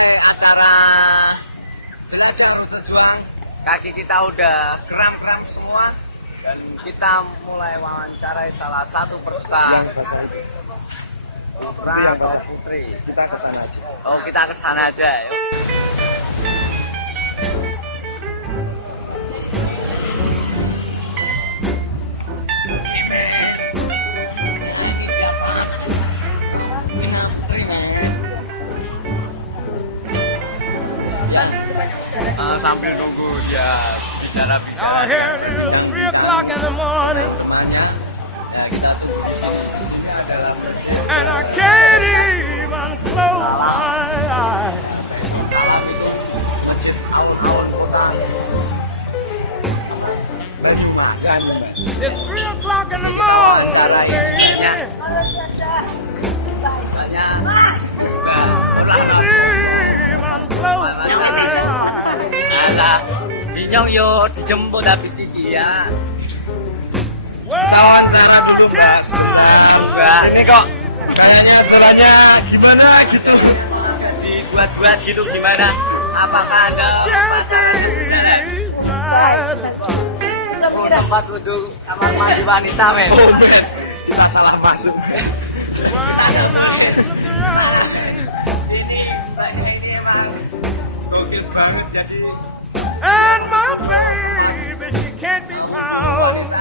selesai acara jelajah berjuang. Kaki kita udah kram-kram semua dan kita mulai wawancarai salah satu peserta. Putra atau putri. Kita kesana aja. Oh, kita kesana aja. Yuk. Sambil nunggu dia bicara-bicara. Here it is, 3 o'clock in the morning, and I can't even close my eyes. It's 3 o'clock in the morning, baby. Alah, Binyong yo dijemput habis dia. Wawancara dulu Pak, sebentar. Enggak, ini kok Kayaknya acaranya gimana gitu. dibuat-buat gitu gimana? Apakah ada tempat untuk kamar mandi wanita, men? Oh, men. Kita salah masuk. Ini emang gokil banget jadi. And my baby, she can't be found.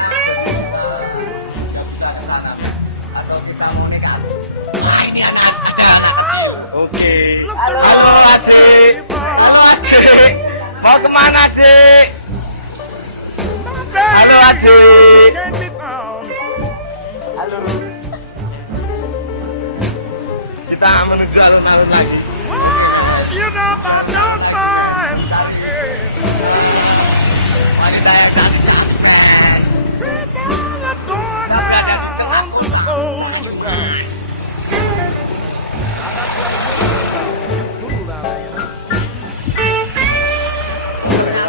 Atau kita mau nekat? Wah, ini ada anak kecil. Oke. Halo adik. Halo adik. Mau kemana adik? Halo adik. Can't be found. Halo. Kita menuju alun-alun lagi. Well, you know I don't mind. Wanita yang cantik. Kita berada di tengah kota.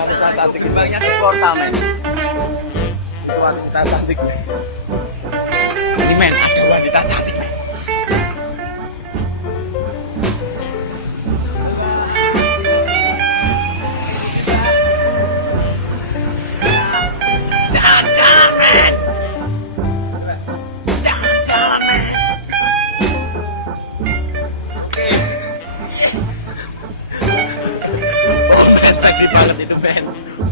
Wanita cantik banyak di portal, men. Itu wanita cantik. Ini, men, ada wanita cantik, men. Jalan-jalan, men. Jalan-jalan, men. Oh, men, seksi banget itu, men.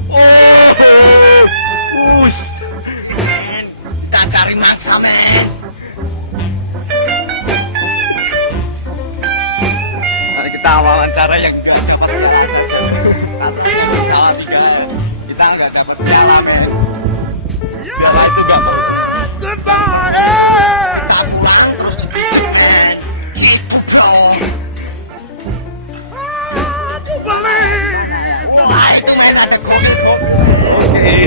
Oh, Men, kita cari mangsa, men. Mari kita wawancara yang gak dapat piala saja. Kalau salah 3, kita gak dapat piala, men. biasa itu gak mau. Goodbye. Kita pulang terus cepet, men. Gitu, bro. I do believe. Wah, itu men ada gokil-gokil. Oke.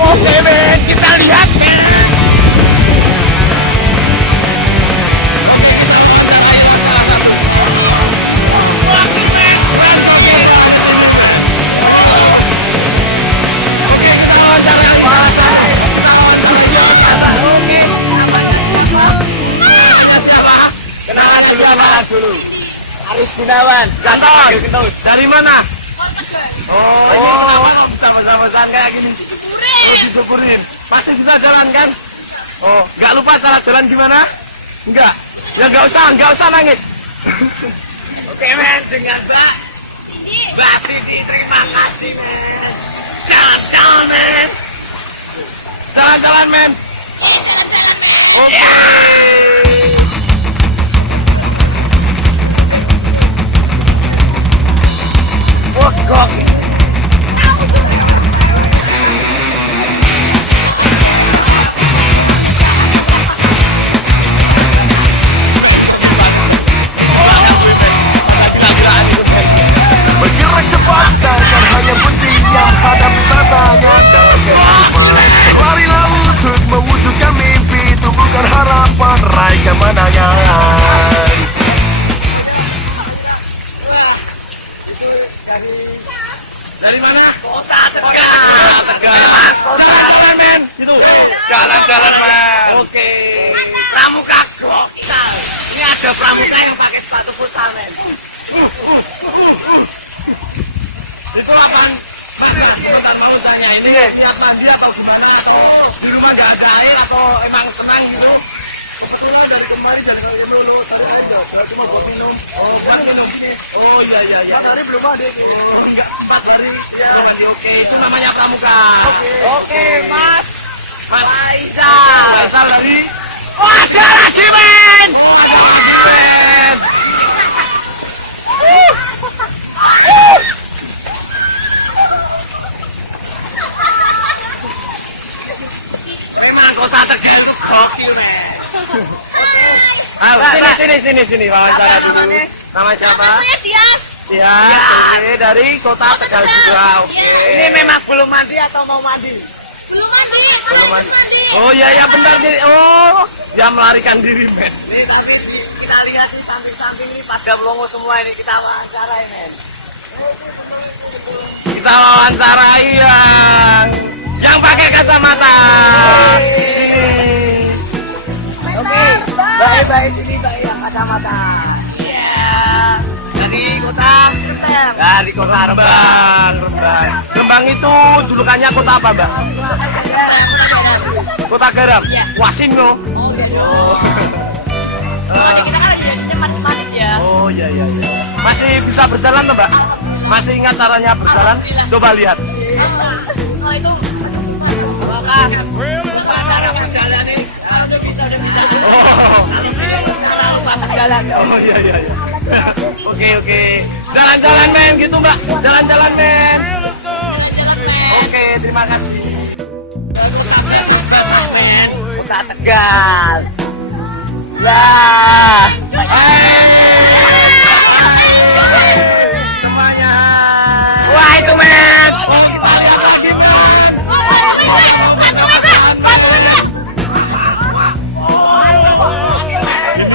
Oke, men, kita lihat, men. Kenalan dulu. Aris Gunawan. Gantong. Dari mana? Oh, sama-sama kayak gini. Disyukurin. Masih bisa jalan kan? Oh, nggak lupa cara jalan gimana? Enggak. Ya nggak usah nangis. Oke, men, dengan Mbak Sidi, terima kasih, men. Jalan-jalan, men. Jalan-jalan, men. Oke. Wah, gokil. Bergerak cepat, takkan hanya berdiam hadapi tantangan dalam kehidupan. Larilah untuk mewujudkan mimpi, tumbuhkan harapan, raih kemenangan. Itu akan mau tanya ini tiap mandi atau gimana, atau di rumah nggak ada air, atau emang senang gitu? Dari kemarin dari dulu saya aja berarti mau bawa minum. Oh iya iya iya. Hari belum mandi. Enggak, 4 hari ya. Oke, itu namanya pramuka. Oke, Mas. Mas Faizal. berasal dari Ada lagi, men. Keren. Memang kota Tegal itu gokil, men. Ayo, sini wawancara dulu. Nama siapa? Namanya Tias. Tias. Oke, dari kota Tegal juga. Oke. Ini memang belum mandi atau mau mandi? Belum mandi. Oh iya ya benar nih. Oh, dia melarikan diri, men. Ini tadi kita lihat di samping-samping ini pada melongo semua ini, kita wawancarai, men. Kita wawancarai yang pakai kacamata. Sini. Oke, baik sini baik yang kacamata. Iya. Dari kota Rembang. Dari kota Rembang. Rembang itu julukannya kota apa, Mbak? Kota garam. Wasin loh. Kita kan lagi di manis ya. Oh iya iya iya. Masih bisa berjalan tuh, Mbak? Masih ingat caranya berjalan? Coba lihat. Oh itu. Cara berjalan ini udah bisa. Oh. Jalan. Oh iya iya iya. Oke. Jalan-jalan men gitu, Mbak. Jalan-jalan men. Oke, terima kasih. Kota Tegal. Lah. Semuanya. Wah, itu, men.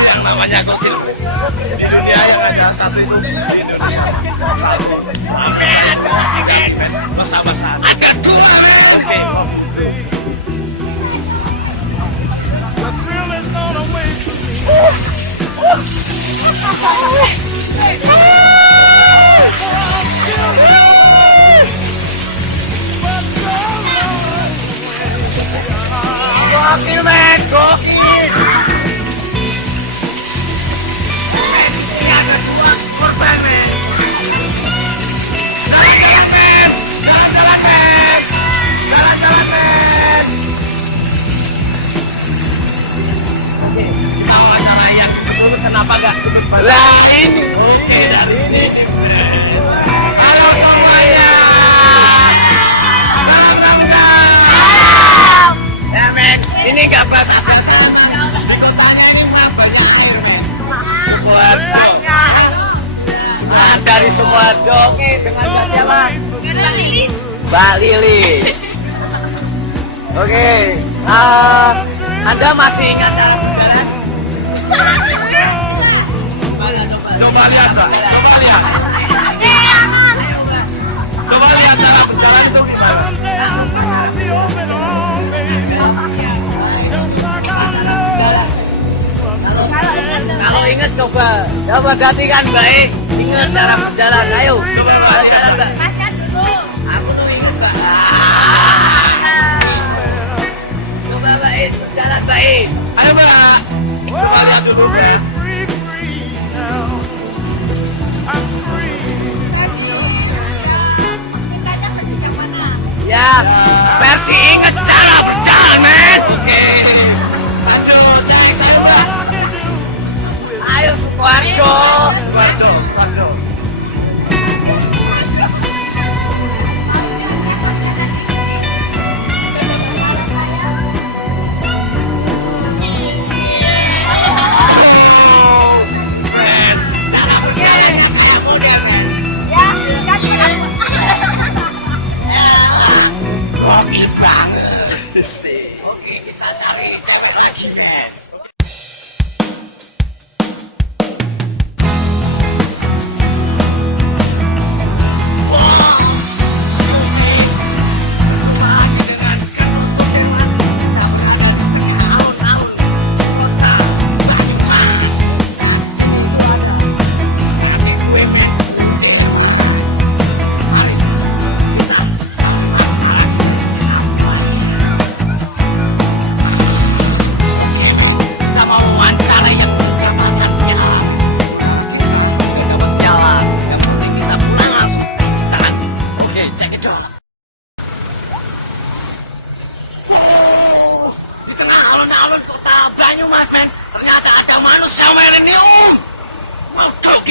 Yang namanya gokil. Di dunia yang ada satu itu di Indonesia. Satu. Amin. Sikat men. Masa-masa. Ada dua men. Gokil, men. Gokil. Ini ada dua korban, men. Jalan-jalan men. Awalnya yang sebelum kenapa gak duduk pas? Lah, ini. Oke, dari sini. Halo semuanya. Salam kenal. Ya, men. Ini nggak basah-basah. Di kotanya ini mah banyak air, men. Dari Sukoharjo. Oke, dengan Mbak siapa? Dengan Lilis. Mbak Lilis. Oke, Anda masih ingat cara berjalan? Coba lihat, Mbak. Coba lihat cara berjalan itu gimana. Kalau ingat coba gantikan baik. Ingat cara berjalan. Ayo, coba jalan, Mbak. Makan dulu. Aku tuh ingat, Mbak. Coba baik, jalan baik. Ayo, Mbak. Coba lihat dulu, Mbak. Ya, versi ingat cara berjalan, men. Oke. Lanjut, next, ayo, Mbak. Ayo Sukoharjo. Sukoharjo. Gokil banget. Oke, kita cari lagi, men.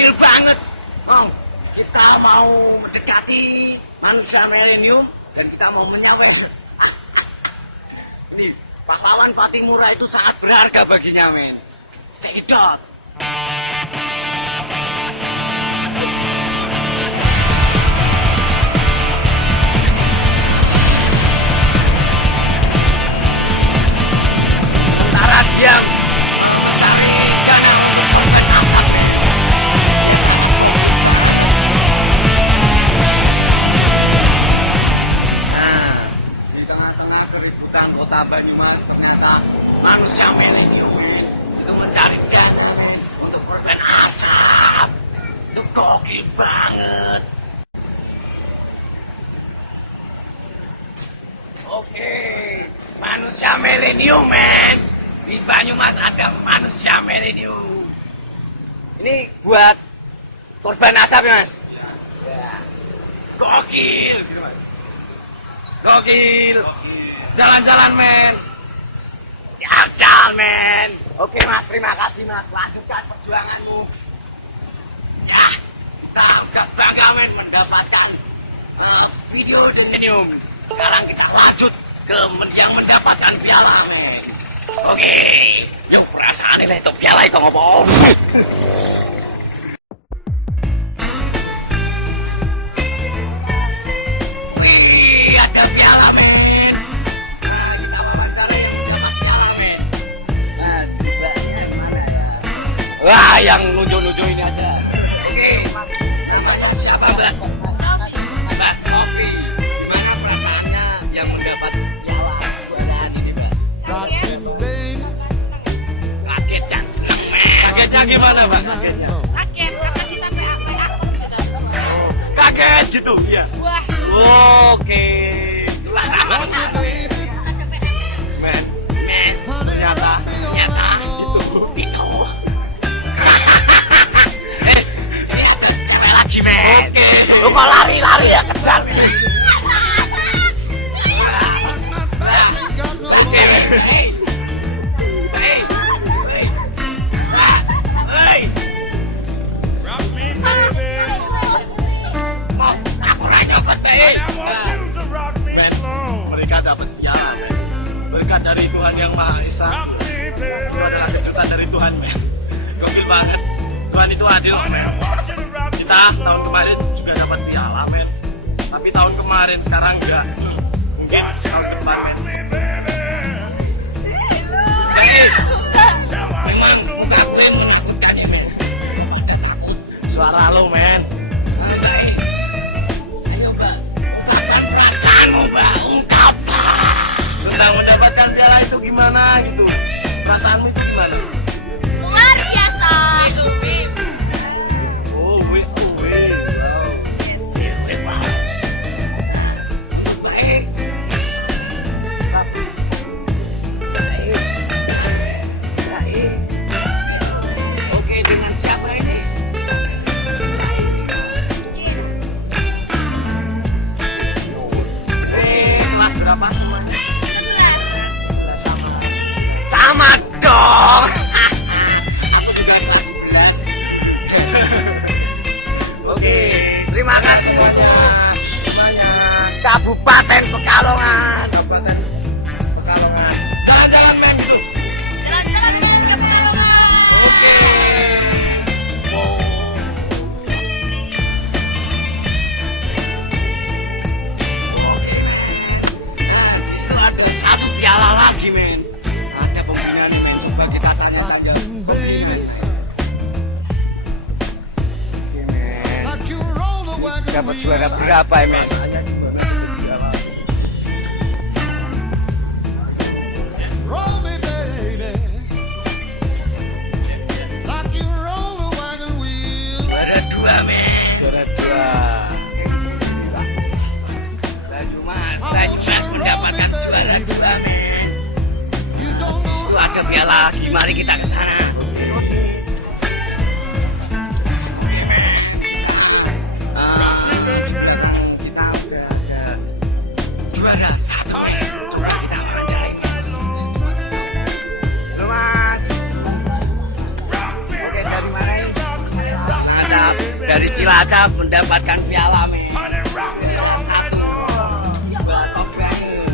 gokil banget. Mau kita mau mendekati manusia milenium dan kita mau menyamai. Ini pahlawan Patimura itu sangat berharga baginya, men. Cekidot. Sementara dia mencari dana korban asap. Nah, di tengah-tengah keributan kota Banyumas ternyata manusia milenium itu mencari dana untuk korban asap. Itu gokil banget. Oke, manusia milenium, men. Di Banyumas ada manusia milenium. Ini buat korban asap ya, Mas? Ya. Gokil, gitu, Mas. Gokil. Jalan-jalan, men. Jalan, men. Oke, Mas, terima kasih, Mas. Lanjutkan perjuanganmu. Ya, kita udah bangga, men, mendapatkan video milenium. Sekarang kita lanjut ke yang mendapatkan piala, men. Oke, yuk perasaan ini itu piala itu ngomong. Wih, ada piala, men. Nah, kita wawancara sama piala, men. Nah, mana ya? Wah, yang nunjuk-nunjuk ini aja. Oke, Mas. Namanya siapa, Mbak? Mbak Sofi. Gimana perasaannya yang mendapat piala juaraan ini, Mbak? Kaget dan seneng, men. Kagetnya gimana, Mbak? Kagetnya? Kaget karena kita PA aku bisa dapat. Kaget gitu, ya. Wah, Oke. Itulah ramah, men. Men. Ternyata itu. Ini ada cewek lagi, men. Oke. Lu kok lari ya, kejar, men. Oke, men. Hey. Rock me, baby. Mau aku lagi dapat, men. I want you to rock me slow. Mereka dapat piala, men. Berkat dari Tuhan Yang Maha Esa. Rock me, Itu baby. adalah kejutan dari Tuhan, men. Gokil banget. Tuhan itu adil, men. I want you to rock me Kita tahun slow. kemarin juga dapat piala, men. Tapi tahun kemarin sekarang enggak. Mungkin tahun depan, men. Rock me, baby. Memang muka gue menakutkan ya, men. Udah takut. Suara lo, men. Baik. Ayo, Mbak. Ungkapkan perasaanmu, Mbak. Ungkapkan. Tentang mendapatkan piala itu gimana gitu. Perasaanmu itu gimana? luar biasa. Oh, wait. Wow. Baik. Oke, dengan siapa ini? Kelas berapa semuanya? Sama. Sama dong. Aku juga kelas 11. Oke, terima kasih banyak. Kabupaten Pekalongan. Jalan-jalan, men, gitu. Jalan-jalan ke Pekalongan. Oke. Wow. Oke, men. Nah, di situ ada satu piala lagi, men. Ada pembinaan, men. Coba kita tanya-tanya. Oke, men. Dapat juara berapa, ya, men? Roll me, baby, like you roll a wagon wheel. Juara 2, men. Juara 2. Banyumas mendapatkan juara 2, men. You don't know Itu ada piala lagi, mari kita ke sana. Kita udah ada juara 1, men. Coba kita wawancara, men. Halo, Mas. Oke, dari mana ini? Acara dari Cilacap mendapatkan piala men. Satu. Batok banget.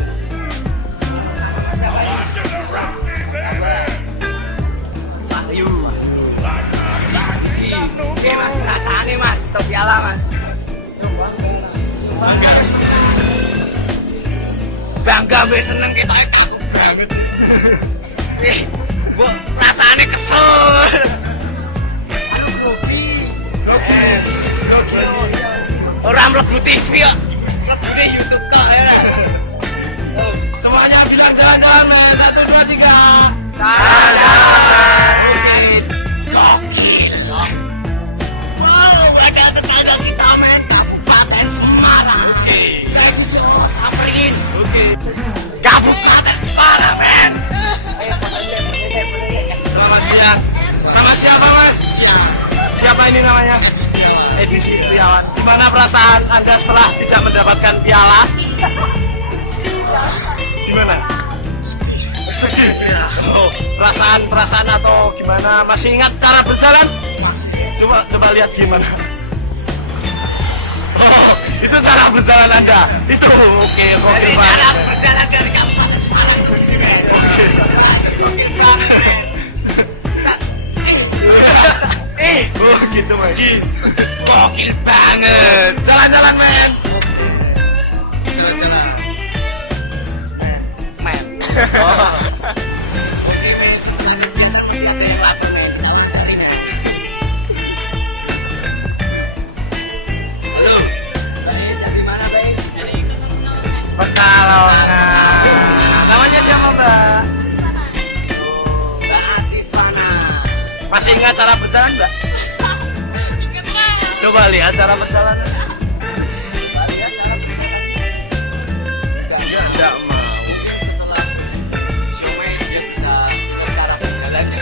Wahyu. Oke mas, rasanya mas, top piala mas. Bangga be seneng kita kaku banget. Perasaannya kesel. Aduh grogi. Orang mlebu TV ya. Mlebu di YouTube tok ya. Semuanya bilang jalan-jalan men. 1, 2, 3. Jalan. Gokil. Wow, ada tetangga kita men. Kabupaten Semarang. Samperin. Kabupaten Semarang men. Selamat siang. Sama siapa mas? Siapa ini namanya? Edi Setiawan. Gimana perasaan Anda setelah tidak mendapatkan piala? Gimana? Sedih. Oh, perasaan atau gimana? Masih ingat cara berjalan? Coba lihat gimana. Oh, itu cara berjalan Anda. Itu oke. Dari cara berjalan dari Kabupaten Semarang itu Oh gitu men. gokil banget. Jalan-jalan men. Jalan-jalan. Men. Oke men, setelah kegiatan masih ada yang lapar men. Kita orang carinya. Halo. Baik, dari mana baik? Dari Pekalongan. Namanya siapa mbak? Mbak Atifana. Masih ingat cara berjalan mbak? Ingat banget. Coba lihat cara berjalan. Enggak mau. Setelah siomay dia bisa lihat cara berjalannya.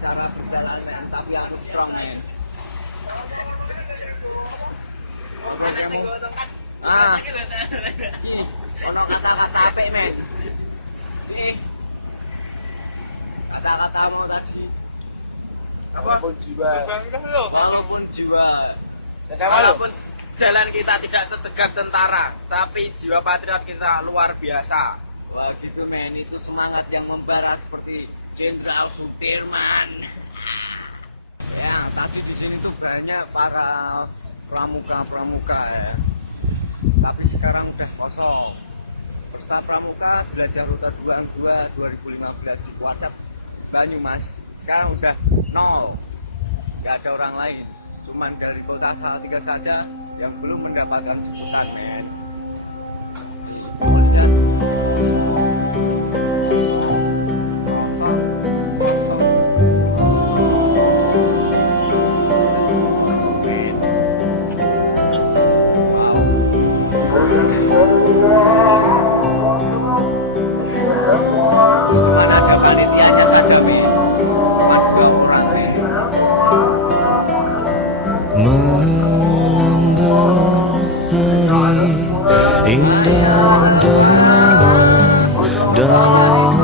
Cara berjalan men, tapi harus strong men. Ono kata-kata apa men? Ih, kata-katamu tadi. Walaupun jiwa. Walaupun jiwa, Walaupun jalan kita tidak setegak tentara, tapi jiwa patriot kita luar biasa. wah gitu men, itu semangat yang membara seperti Jenderal Sudirman. Ya, tadi di sini tuh banyak para pramuka ya. Tapi sekarang udah kosong. Peserta pramuka jelajah Ruta 22 2015 di Kuarcap Banyumas. Sekarang udah nol. Gak ada orang lain. Cuman dari kota Salatiga saja yang belum mendapatkan sebutan men. Cuma ada panitianya saja men. Cuma 2 orang men. Malam berseri indah dalam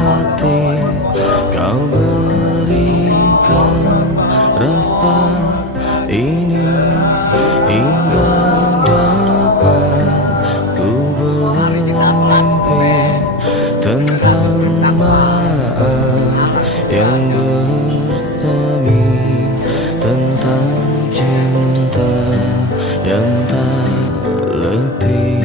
hati, kau berikan rasa ini hingga dapat ku bermimpi tentang maaf yang bersemi, tentang cinta yang tak letih.